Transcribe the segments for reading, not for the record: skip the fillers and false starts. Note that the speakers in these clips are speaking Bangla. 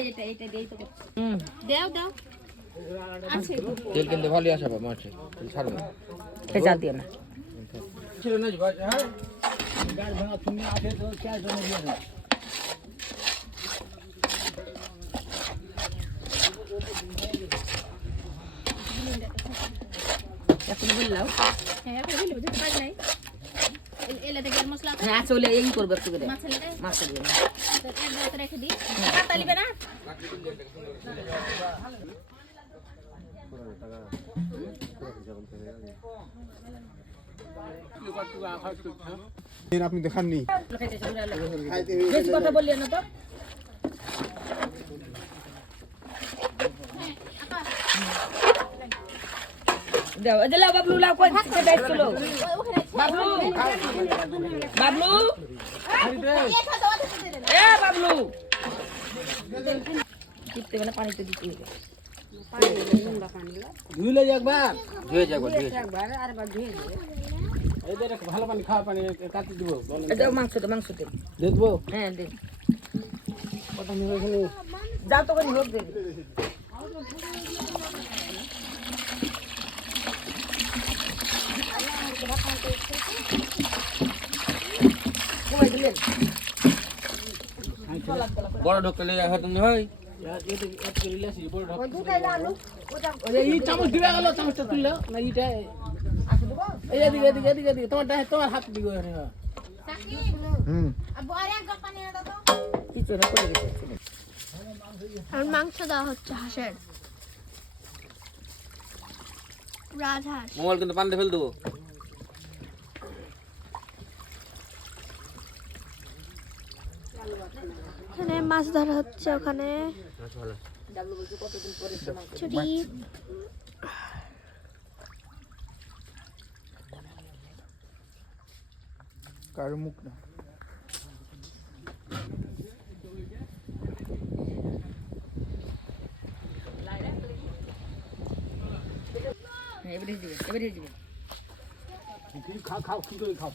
এটা দেই তো দাও দাও আছে তেল কিনতে ভালোই আসবে মাছে তেল ছাড়বে এই যা দিও না ছিল না ভাই হ্যাঁ গাড় ভাঙা তুমি আসে তো চার জন দিয়ে দাও এখন বললাও হ্যাঁ এখন বলি বুঝতে পারি নাই এলাতে গরম মশলা হ্যাঁ চলে এই করবে একটু করে মাছলে মাছ দিয়ে তো এক বলতে রেখে দিই পাতা লিবে না আপনি দেখাননি বেশি কথা বললি না তো দাও দিলা বাবলু লাও কই থেকে দাইছ কিলো বাবলু বাবলু এ বাবলু কিতে মানে পানিতে দিতে হবে ধুইলে একবার ধুয়ে যাবো ধুয়ে একবার আরেকবার ধুয়ে দিবে এদের ভালো পানি খাওয়া পানি কাটি দিব এটা মাংস দে দেখবো হ্যাঁ দে কত নিবে এখানে যাও তো কোন হোক দে কই দিলেন বড় ঢোকলে হয় তুমি হয় ওই দুটাই আলু ওটা এই চামচ দিবে গেল চামচটা তুললো না এইটা আসে দেবো এই এদিকে তোমার হাত দিকে আবু আর এক গপ পানি দাও তো কিছু না করে গেছে আর মাংস দেওয়া হচ্ছে হাঁসের রাজহাঁস মোবাইল কিন্তু পানিতে ফেল দেবো এখানে মাছ ধরা হচ্ছে ওখানে ছুটি কার মুখ না এবারে দিবে খাও কি করে খাও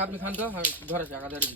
আপনি খান তো ধরে জায়গা ধরে